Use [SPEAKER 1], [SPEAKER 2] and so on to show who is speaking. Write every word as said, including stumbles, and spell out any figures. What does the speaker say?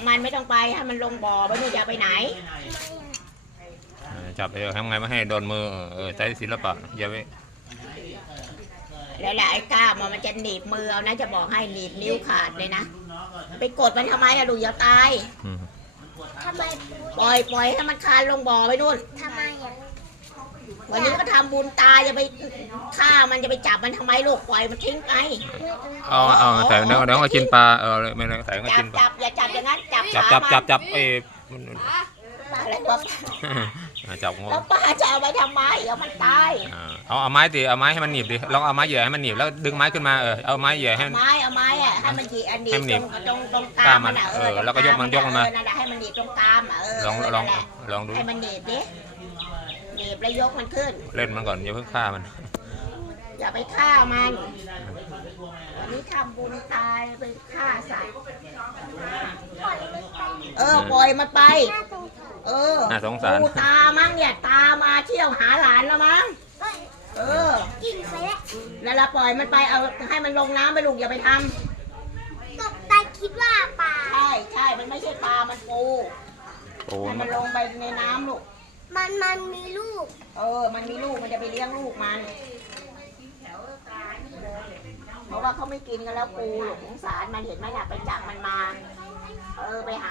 [SPEAKER 1] มันไม่ต้องไปให้มันลงบ่อไปนู่นจะไปไหน
[SPEAKER 2] จับเออทำไงไม่ให้โดนมือเออใช้ศิลปะอย่าไป
[SPEAKER 1] แล้วแหละไอ้ก้ามมันจะหนีบมือเอานะจะบอกให้หนีบนิ้วขาดเลยนะไปกดมันทำไมอะดูอย่าตาย
[SPEAKER 3] ทำไม
[SPEAKER 1] ปล่อยปล่อยให้มันคานลงบ่อไปนู่น
[SPEAKER 3] ทำไมอ่ะ
[SPEAKER 1] วันนี้ก็ทำบุญตาจะไปฆ่ามันจะไปจับมันทำไมลูกปล่อยมันทิ้งไป
[SPEAKER 2] เอาเอาใส่เดี๋ยวเดี๋ยวก็กินปลาเออไม่ใส่ก็กินปลา
[SPEAKER 1] จับอย่าจับอย่างนั้นจับ
[SPEAKER 2] จับจับจับจับเอ
[SPEAKER 1] อะไรวะ
[SPEAKER 2] จับงู
[SPEAKER 1] แล้วป้าจะเอาไปทำไมเอามันตาย
[SPEAKER 2] เอาเอาไม้ดิเอาไม้ให้มันหนีบดิลองเอาไม้เหยื่อให้มันหนีบแล้วดึงไม้ขึ้นมาเออเอาไม้เหยื่อให้
[SPEAKER 1] ไม้เอาไม้อะให้มันหนีบอันนี้ตรงตรงตรงกลางมันเออ
[SPEAKER 2] แล้วก็ยกมันยกมันมา
[SPEAKER 1] นั่นแหละให้มันหนีบตรงกลางเออ
[SPEAKER 2] ลองลองลองดู
[SPEAKER 1] ให้มันหนีบดิหนีบแล้วยกมันขึ้น
[SPEAKER 2] เล่นมันก่อนอย่าเพิ่งฆ่ามัน
[SPEAKER 1] อย่าไปฆ่ามันวันนี้ทำบุญตายไปฆ่าสัตว์เออปล่อยมันไปเออ
[SPEAKER 2] น่าสงสาร
[SPEAKER 1] ดูตามั้งเนี่ยตามาเที่ยวหาหลานแล้วมั้งเออ
[SPEAKER 3] กินไปแล้ว
[SPEAKER 1] แล้วเราปล่อยมันไปเอาให้มันลงน้ำไปลูกอย่าไปทำ
[SPEAKER 3] ตกใจคิดว่าปลา
[SPEAKER 1] ใช่ใช่มันไม่ใช่ปลามันปู
[SPEAKER 2] ปู
[SPEAKER 1] ให้มันลงไปในน้ำลูก
[SPEAKER 3] มันมันมีลูก
[SPEAKER 1] เออมันมีลูกมันจะไปเลี้ยงลูกมันเพราะว่าเขาไม่กินกันแล้วปูหลงสงสารมันเห็นไหมน่ะไปจับมันมาเออไปหา